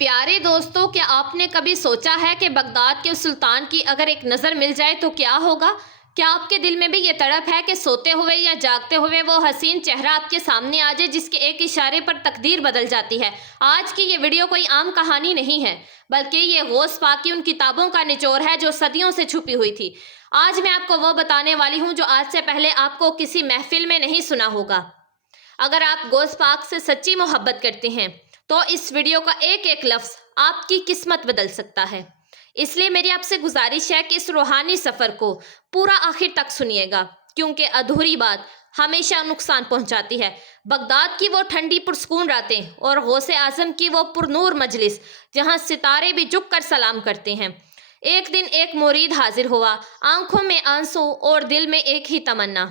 پیارے دوستو، کیا آپ نے کبھی سوچا ہے کہ بغداد کے سلطان کی اگر ایک نظر مل جائے تو کیا ہوگا؟ کیا آپ کے دل میں بھی یہ تڑپ ہے کہ سوتے ہوئے یا جاگتے ہوئے وہ حسین چہرہ آپ کے سامنے آ جائے جس کے ایک اشارے پر تقدیر بدل جاتی ہے؟ آج کی یہ ویڈیو کوئی عام کہانی نہیں ہے، بلکہ یہ غوث پاک کی ان کتابوں کا نچوڑ ہے جو صدیوں سے چھپی ہوئی تھی۔ آج میں آپ کو وہ بتانے والی ہوں جو آج سے پہلے آپ کو کسی محفل میں نہیں سنا ہوگا۔ اگر آپ غوث پاک سے سچی محبت کرتے ہیں تو اس ویڈیو کا ایک ایک لفظ آپ کی قسمت بدل سکتا ہے۔ اس لیے میری آپ سے گزارش ہے کہ اس روحانی سفر کو پورا آخر تک سنیے گا، کیونکہ ادھوری بات ہمیشہ نقصان پہنچاتی ہے۔ بغداد کی وہ ٹھنڈی پرسکون راتیں اور غوث اعظم کی وہ پرنور مجلس جہاں ستارے بھی جھک کر سلام کرتے ہیں۔ ایک دن ایک مرید حاضر ہوا، آنکھوں میں آنسو اور دل میں ایک ہی تمنا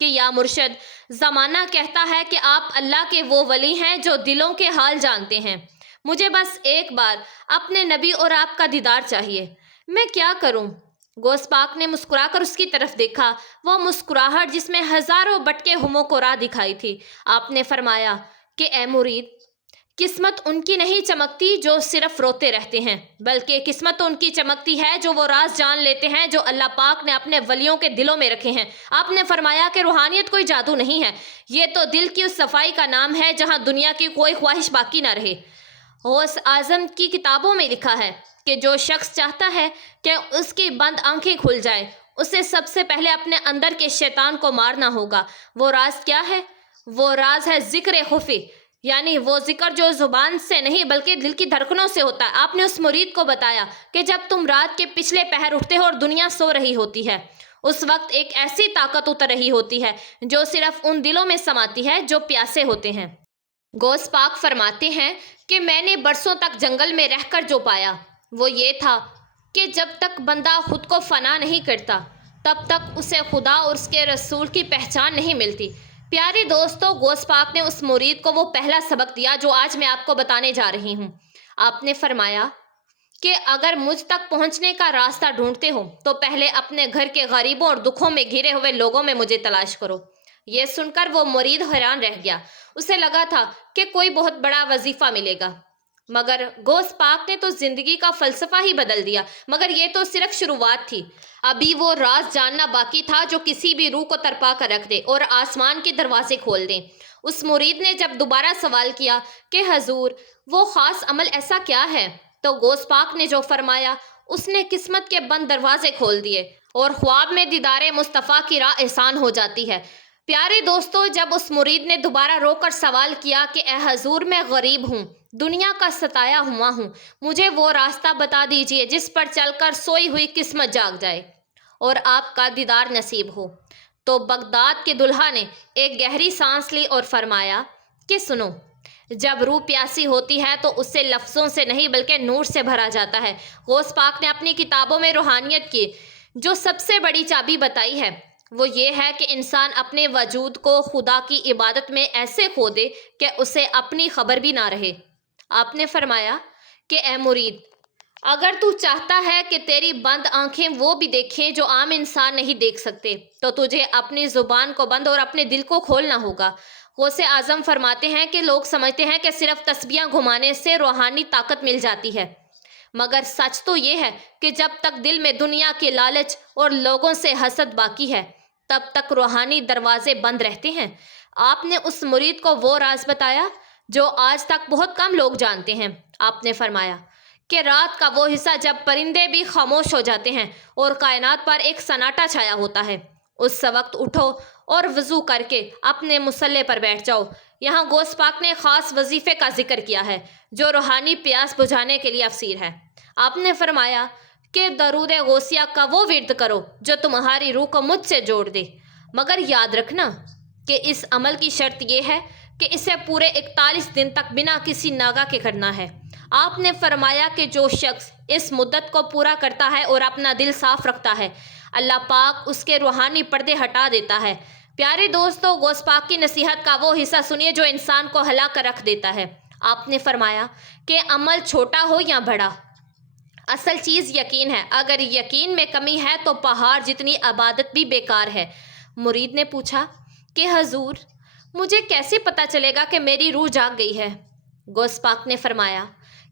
کہ یا مرشد، زمانہ کہتا ہے کہ آپ اللہ کے وہ ولی ہیں جو دلوں کے حال جانتے ہیں۔ مجھے بس ایک بار اپنے نبی اور آپ کا دیدار چاہیے، میں کیا کروں؟ غوث پاک نے مسکرا کر اس کی طرف دیکھا، وہ مسکراہٹ جس میں ہزاروں بٹکے ہموں کو راہ دکھائی تھی۔ آپ نے فرمایا کہ اے مرید، قسمت ان کی نہیں چمکتی جو صرف روتے رہتے ہیں، بلکہ قسمت ان کی چمکتی ہے جو وہ راز جان لیتے ہیں جو اللہ پاک نے اپنے ولیوں کے دلوں میں رکھے ہیں۔ آپ نے فرمایا کہ روحانیت کوئی جادو نہیں ہے، یہ تو دل کی اس صفائی کا نام ہے جہاں دنیا کی کوئی خواہش باقی نہ رہے۔ غوث اعظم کی کتابوں میں لکھا ہے کہ جو شخص چاہتا ہے کہ اس کی بند آنکھیں کھل جائیں، اسے سب سے پہلے اپنے اندر کے شیطان کو مارنا ہوگا۔ وہ راز کیا ہے؟ وہ راز ہے ذکر خفی، یعنی وہ ذکر جو زبان سے نہیں بلکہ دل کی دھڑکنوں سے ہوتا ہے۔ آپ نے اس مرید کو بتایا کہ جب تم رات کے پچھلے پہر اٹھتے ہو اور دنیا سو رہی ہوتی ہے، اس وقت ایک ایسی طاقت اتر رہی ہوتی ہے جو صرف ان دلوں میں سماتی ہے جو پیاسے ہوتے ہیں۔ غوث پاک فرماتے ہیں کہ میں نے برسوں تک جنگل میں رہ کر جو پایا وہ یہ تھا کہ جب تک بندہ خود کو فنا نہیں کرتا تب تک اسے خدا اور اس کے رسول کی پہچان نہیں ملتی۔ پیارے دوستو، غوث پاک نے اس مرید کو وہ پہلا سبق دیا جو آج میں آپ کو بتانے جا رہی ہوں۔ آپ نے فرمایا کہ اگر مجھ تک پہنچنے کا راستہ ڈھونڈتے ہو تو پہلے اپنے گھر کے غریبوں اور دکھوں میں گھرے ہوئے لوگوں میں مجھے تلاش کرو۔ یہ سن کر وہ مرید حیران رہ گیا، اسے لگا تھا کہ کوئی بہت بڑا وظیفہ ملے گا، مگر غوث پاک نے تو زندگی کا فلسفہ ہی بدل دیا۔ مگر یہ تو صرف شروعات تھی، ابھی وہ راز جاننا باقی تھا جو کسی بھی روح کو تڑپا کر رکھ دے اور آسمان کے دروازے کھول دیں۔ اس مرید نے جب دوبارہ سوال کیا کہ حضور، وہ خاص عمل ایسا کیا ہے، تو غوث پاک نے جو فرمایا اس نے قسمت کے بند دروازے کھول دیے اور خواب میں دیدار مصطفیٰ کی راہ آسان ہو جاتی ہے۔ پیارے دوستو، جب اس مرید نے دوبارہ رو کر سوال کیا کہ اے حضور، میں غریب ہوں، دنیا کا ستایا ہوا ہوں، مجھے وہ راستہ بتا دیجئے جس پر چل کر سوئی ہوئی قسمت جاگ جائے اور آپ کا دیدار نصیب ہو، تو بغداد کے دلہا نے ایک گہری سانس لی اور فرمایا کہ سنو، جب روح پیاسی ہوتی ہے تو اسے لفظوں سے نہیں بلکہ نور سے بھرا جاتا ہے۔ غوث پاک نے اپنی کتابوں میں روحانیت کی جو سب سے بڑی چابی بتائی ہے وہ یہ ہے کہ انسان اپنے وجود کو خدا کی عبادت میں ایسے کھو دے کہ اسے اپنی خبر بھی نہ رہے۔ آپ نے فرمایا کہ اے مرید، اگر تو چاہتا ہے کہ تیری بند آنکھیں وہ بھی دیکھیں جو عام انسان نہیں دیکھ سکتے تو تجھے اپنی زبان کو بند اور اپنے دل کو کھولنا ہوگا۔ غوث اعظم فرماتے ہیں کہ لوگ سمجھتے ہیں کہ صرف تسبیحاں گھمانے سے روحانی طاقت مل جاتی ہے، مگر سچ تو یہ ہے کہ جب تک دل میں دنیا کے لالچ اور لوگوں سے حسد باقی ہے تب تک روحانی دروازے بند رہتے ہیں۔ آپ نے اس مرید کو وہ راز بتایا جو آج تک بہت کم لوگ جانتے ہیں۔ آپ نے فرمایا کہ رات کا وہ حصہ جب پرندے بھی خاموش ہو جاتے ہیں اور کائنات پر ایک سناٹا چھایا ہوتا ہے، اس وقت اٹھو اور وضو کر کے اپنے مصلے پر بیٹھ جاؤ۔ یہاں غوث پاک نے خاص وظیفے کا ذکر کیا ہے جو روحانی پیاس بجھانے کے لیے افسیر ہے۔ آپ نے فرمایا کہ درود غوثیہ کا وہ ورد کرو جو تمہاری روح کو مجھ سے جوڑ دے، مگر یاد رکھنا کہ اس عمل کی شرط یہ ہے کہ اسے پورے 41 دن تک بنا کسی ناغہ کے کرنا ہے۔ آپ نے فرمایا کہ جو شخص اس مدت کو پورا کرتا ہے اور اپنا دل صاف رکھتا ہے، اللہ پاک اس کے روحانی پردے ہٹا دیتا ہے۔ پیارے دوستو، غوث پاک کی نصیحت کا وہ حصہ سنیے جو انسان کو ہلا کر رکھ دیتا ہے۔ آپ نے فرمایا کہ عمل چھوٹا ہو یا بڑا، اصل چیز یقین ہے، اگر یقین میں کمی ہے تو پہاڑ جتنی عبادت بھی بیکار ہے۔ مرید نے پوچھا کہ حضور، مجھے کیسے پتہ چلے گا کہ میری روح جاگ گئی ہے؟ غوث پاک نے فرمایا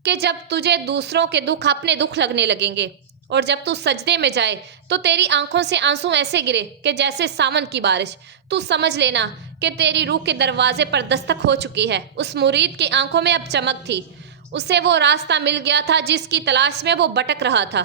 کہ جب تجھے دوسروں کے دکھ اپنے دکھ لگنے لگیں گے اور جب تو سجدے میں جائے تو تیری آنکھوں سے آنسو ایسے گرے کہ جیسے ساون کی بارش، تو سمجھ لینا کہ تیری روح کے دروازے پر دستک ہو چکی ہے۔ اس مرید کی آنکھوں میں اب چمک تھی، اسے وہ راستہ مل گیا تھا جس کی تلاش میں وہ بھٹک رہا تھا۔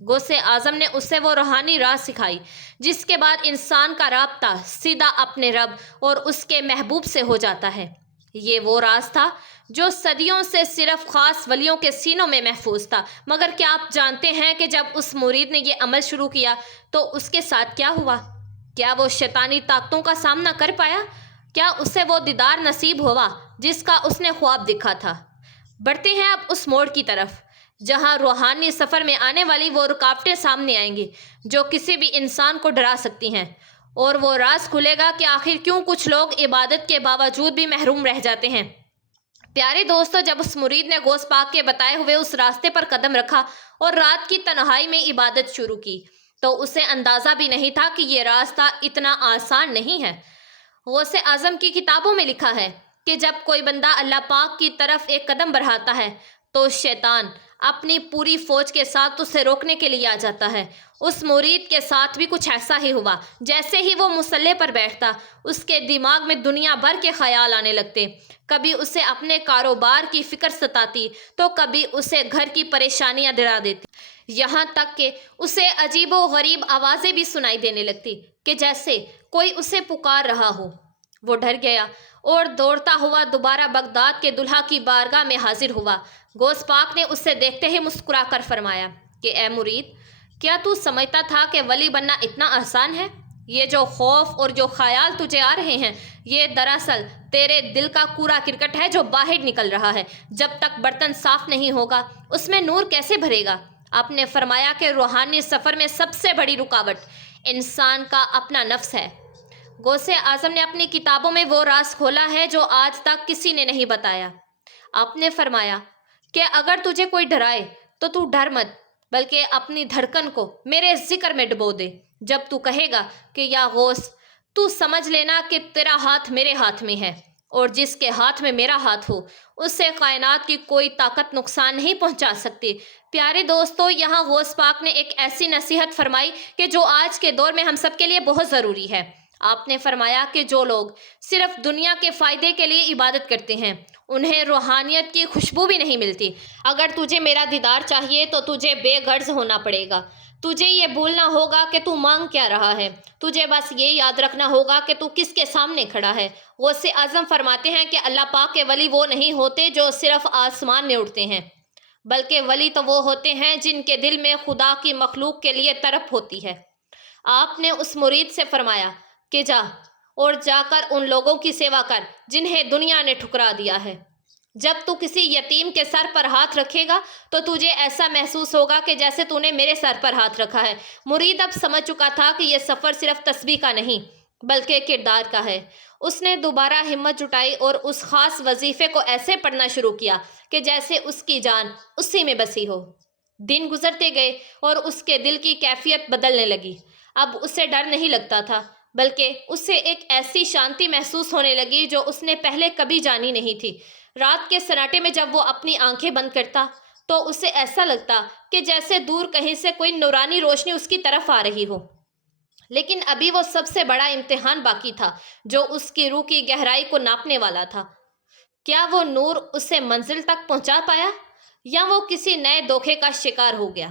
غوث اعظم نے اسے وہ روحانی راہ سکھائی جس کے بعد انسان کا رابطہ سیدھا اپنے رب اور اس کے محبوب سے ہو جاتا ہے۔ یہ وہ راز تھا جو صدیوں سے صرف خاص ولیوں کے سینوں میں محفوظ تھا، مگر کیا آپ جانتے ہیں کہ جب اس مرید نے یہ عمل شروع کیا تو اس کے ساتھ کیا ہوا؟ کیا وہ شیطانی طاقتوں کا سامنا کر پایا؟ کیا اسے وہ دیدار نصیب ہوا جس کا اس نے خواب دیکھا تھا؟ بڑھتے ہیں اب اس موڑ کی طرف جہاں روحانی سفر میں آنے والی وہ رکاوٹیں سامنے آئیں گی جو کسی بھی انسان کو ڈرا سکتی ہیں، اور وہ راز کھلے گا کہ آخر کیوں کچھ لوگ عبادت کے باوجود بھی محروم رہ جاتے ہیں۔ پیارے دوستو، جب اس مرید نے غوث پاک کے بتائے ہوئے اس راستے پر قدم رکھا اور رات کی تنہائی میں عبادت شروع کی تو اسے اندازہ بھی نہیں تھا کہ یہ راستہ اتنا آسان نہیں ہے۔ غوث اعظم کی کتابوں میں لکھا ہے کہ جب کوئی بندہ اللہ پاک کی طرف ایک قدم بڑھاتا ہے تو شیطان اپنی پوری فوج کے ساتھ اسے روکنے کے لیے آ جاتا ہے۔ اس مرید کے ساتھ بھی کچھ ایسا ہی ہوا۔ جیسے ہی وہ مصلی پر بیٹھتا، اس کے دماغ میں دنیا بھر کے خیال آنے لگتے۔ کبھی اسے اپنے کاروبار کی فکر ستاتی تو کبھی اسے گھر کی پریشانیاں ڈرا دیتی، یہاں تک کہ اسے عجیب و غریب آوازیں بھی سنائی دینے لگتی کہ جیسے کوئی اسے پکار رہا ہو۔ وہ ڈر گیا اور دوڑتا ہوا دوبارہ بغداد کے دلہا کی بارگاہ میں حاضر ہوا۔ غوث پاک نے اسے دیکھتے ہی مسکرا کر فرمایا کہ اے مرید، کیا تو سمجھتا تھا کہ ولی بننا اتنا آسان ہے؟ یہ جو خوف اور جو خیال تجھے آ رہے ہیں، یہ دراصل تیرے دل کا کوڑا کرکٹ ہے جو باہر نکل رہا ہے۔ جب تک برتن صاف نہیں ہوگا اس میں نور کیسے بھرے گا؟ آپ نے فرمایا کہ روحانی سفر میں سب سے بڑی رکاوٹ انسان کا اپنا نفس ہے۔ غوث اعظم نے اپنی کتابوں میں وہ راز کھولا ہے جو آج تک کسی نے نہیں بتایا۔ آپ نے فرمایا کہ اگر تجھے کوئی ڈرائے تو ڈر مت، بلکہ اپنی دھڑکن کو میرے ذکر میں ڈبو دے۔ جب تو کہے گا کہ یا غوث، تو سمجھ لینا کہ تیرا ہاتھ میرے ہاتھ میں ہے، اور جس کے ہاتھ میں میرا ہاتھ ہو اس سے کائنات کی کوئی طاقت نقصان نہیں پہنچا سکتی۔ پیارے دوستو، یہاں غوث پاک نے ایک ایسی نصیحت فرمائی کہ جو آج کے دور میں ہم سب کے لیے بہت ضروری ہے۔ آپ نے فرمایا کہ جو لوگ صرف دنیا کے فائدے کے لیے عبادت کرتے ہیں انہیں روحانیت کی خوشبو بھی نہیں ملتی۔ اگر تجھے میرا دیدار چاہیے تو تجھے بے غرض ہونا پڑے گا۔ تجھے یہ بھولنا ہوگا کہ تو مانگ کیا رہا ہے، تجھے بس یہ یاد رکھنا ہوگا کہ تو کس کے سامنے کھڑا ہے۔ غوث اعظم فرماتے ہیں کہ اللہ پاک کے ولی وہ نہیں ہوتے جو صرف آسمان میں اڑتے ہیں، بلکہ ولی تو وہ ہوتے ہیں جن کے دل میں خدا کی مخلوق کے لیے طرف ہوتی ہے۔ آپ نے اس مرید سے فرمایا کہ جا اور جا کر ان لوگوں کی سیوا کر جنہیں دنیا نے ٹھکرا دیا ہے۔ جب تو کسی یتیم کے سر پر ہاتھ رکھے گا تو تجھے ایسا محسوس ہوگا کہ جیسے تو نے میرے سر پر ہاتھ رکھا ہے۔ مرید اب سمجھ چکا تھا کہ یہ سفر صرف تسبیح کا نہیں بلکہ کردار کا ہے۔ اس نے دوبارہ ہمت جٹائی اور اس خاص وظیفے کو ایسے پڑھنا شروع کیا کہ جیسے اس کی جان اسی میں بسی ہو۔ دن گزرتے گئے اور اس کے دل کی کیفیت بدلنے لگی۔ اب اسے ڈر نہیں لگتا تھا، بلکہ اسے ایک ایسی شانتی محسوس ہونے لگی جو اس نے پہلے کبھی جانی نہیں تھی۔ رات کے سناٹے میں جب وہ اپنی آنکھیں بند کرتا تو اسے ایسا لگتا کہ جیسے دور کہیں سے کوئی نورانی روشنی اس کی طرف آ رہی ہو۔ لیکن ابھی وہ سب سے بڑا امتحان باقی تھا جو اس کی روح کی گہرائی کو ناپنے والا تھا۔ کیا وہ نور اسے منزل تک پہنچا پایا یا وہ کسی نئے دھوکے کا شکار ہو گیا؟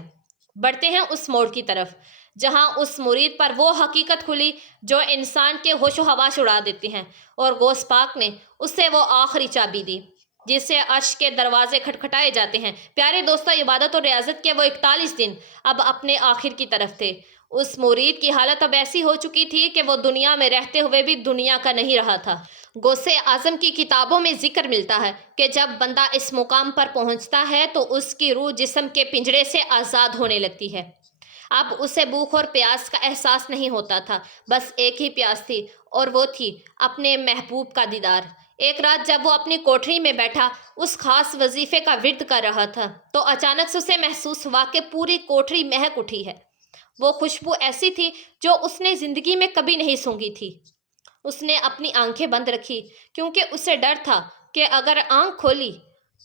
بڑھتے ہیں اس موڑ کی طرف جہاں اس مرید پر وہ حقیقت کھلی جو انسان کے ہوش و حواس اڑا دیتی ہیں، اور غوث پاک نے اسے وہ آخری چابی دی جس سے عرش کے دروازے کھٹکھٹائے جاتے ہیں۔ پیارے دوستو، عبادت اور ریاضت کے وہ 41 دن اب اپنے آخر کی طرف تھے۔ اس مرید کی حالت اب ایسی ہو چکی تھی کہ وہ دنیا میں رہتے ہوئے بھی دنیا کا نہیں رہا تھا۔ غوث اعظم کی کتابوں میں ذکر ملتا ہے کہ جب بندہ اس مقام پر پہنچتا ہے تو اس کی روح جسم کے پنجرے سے آزاد ہونے لگتی ہے۔ اب اسے بھوک اور پیاس کا احساس نہیں ہوتا تھا، بس ایک ہی پیاس تھی، اور وہ تھی اپنے محبوب کا دیدار۔ ایک رات جب وہ اپنی کوٹری میں بیٹھا اس خاص وظیفے کا ورد کر رہا تھا تو اچانک سے اسے محسوس ہوا کہ پوری کوٹری مہک اٹھی ہے۔ وہ خوشبو ایسی تھی جو اس نے زندگی میں کبھی نہیں سونگھی تھی۔ اس نے اپنی آنکھیں بند رکھی کیونکہ اسے ڈر تھا کہ اگر آنکھ کھولی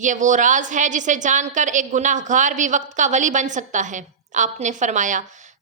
یہ وہ راز ہے جسے جان کر ایک گناہ گار بھی وقت کا ولی بن سکتا ہے۔ آپ نے فرمایا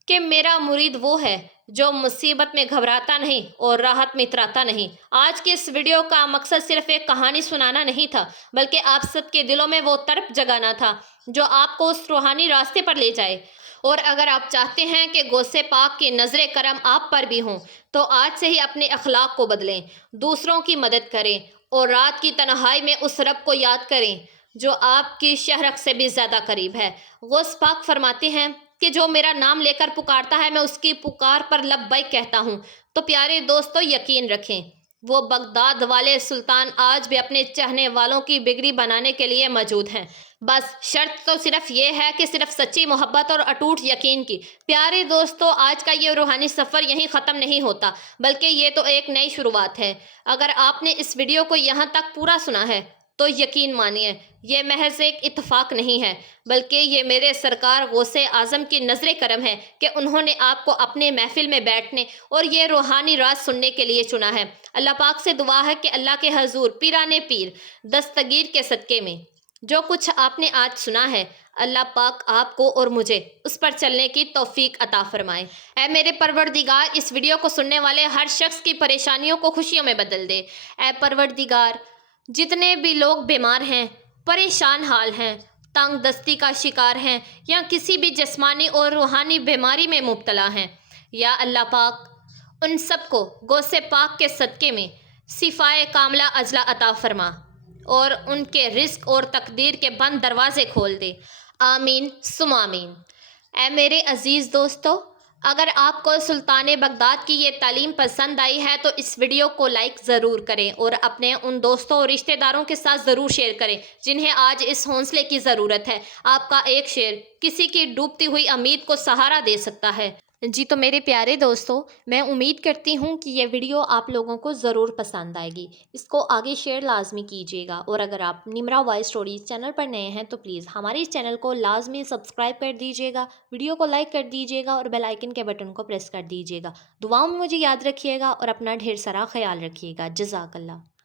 کہ میرا مرید وہ ہے جو مصیبت میں گھبراتا نہیں اور راحت میں اتراتا نہیں۔ آج کی اس ویڈیو کا مقصد صرف ایک کہانی سنانا نہیں تھا، بلکہ آپ سب کے دلوں میں وہ تڑپ جگانا تھا جو آپ کو اس روحانی راستے پر لے جائے۔ اور اگر آپ چاہتے ہیں کہ غوث پاک کی نظر کرم آپ پر بھی ہوں تو آج سے ہی اپنے اخلاق کو بدلیں، دوسروں کی مدد کریں اور رات کی تنہائی میں اس رب کو یاد کریں جو آپ کی شہرک سے بھی زیادہ قریب ہے۔ غوث پاک فرماتے ہیں کہ جو میرا نام لے کر پکارتا ہے میں اس کی پکار پر لبیک کہتا ہوں۔ تو پیارے دوستو، یقین رکھیں وہ بغداد والے سلطان آج بھی اپنے چاہنے والوں کی بگڑی بنانے کے لیے موجود ہیں۔ بس شرط تو صرف یہ ہے کہ صرف سچی محبت اور اٹوٹ یقین کی۔ پیارے دوستو، آج کا یہ روحانی سفر یہیں ختم نہیں ہوتا، بلکہ یہ تو ایک نئی شروعات ہے۔ اگر آپ نے اس ویڈیو کو یہاں تک پورا سنا ہے تو یقین مانیے یہ محض ایک اتفاق نہیں ہے، بلکہ یہ میرے سرکار غوث اعظم کی نظر کرم ہے کہ انہوں نے آپ کو اپنے محفل میں بیٹھنے اور یہ روحانی راز سننے کے لیے چنا ہے۔ اللہ پاک سے دعا ہے کہ اللہ کے حضور پیرانے پیر دستگیر کے صدقے میں جو کچھ آپ نے آج سنا ہے، اللہ پاک آپ کو اور مجھے اس پر چلنے کی توفیق عطا فرمائے۔ اے میرے پروردگار، اس ویڈیو کو سننے والے ہر شخص کی پریشانیوں کو خوشیوں میں بدل دے۔ اے پروردگار، جتنے بھی لوگ بیمار ہیں، پریشان حال ہیں، تنگ دستی کا شکار ہیں یا کسی بھی جسمانی اور روحانی بیماری میں مبتلا ہیں، یا اللہ پاک ان سب کو غوث پاک کے صدقے میں شفائے کاملہ عاجلہ عطا فرما اور ان کے رزق اور تقدیر کے بند دروازے کھول دے۔ آمین ثم آمین۔ اے میرے عزیز دوستو، اگر آپ کو سلطان بغداد کی یہ تعلیم پسند آئی ہے تو اس ویڈیو کو لائک ضرور کریں اور اپنے ان دوستوں اور رشتہ داروں کے ساتھ ضرور شیئر کریں جنہیں آج اس حوصلے کی ضرورت ہے۔ آپ کا ایک شیئر کسی کی ڈوبتی ہوئی امید کو سہارا دے سکتا ہے۔ جی تو میرے پیارے دوستوں، میں امید کرتی ہوں کہ یہ ویڈیو آپ لوگوں کو ضرور پسند آئے گی۔ اس کو آگے شیئر لازمی کیجیے گا، اور اگر آپ نمرا وائس اسٹوریز چینل پر نئے ہیں تو پلیز ہمارے اس چینل کو لازمی سبسکرائب کر دیجیے گا، ویڈیو کو لائک کر دیجیے گا اور بیل آئیکن کے بٹن کو پریس کر دیجیے گا۔ دعاؤں میں مجھے یاد رکھیے گا اور اپنا ڈھیر سارا خیال رکھیے گا۔ جزاک اللہ۔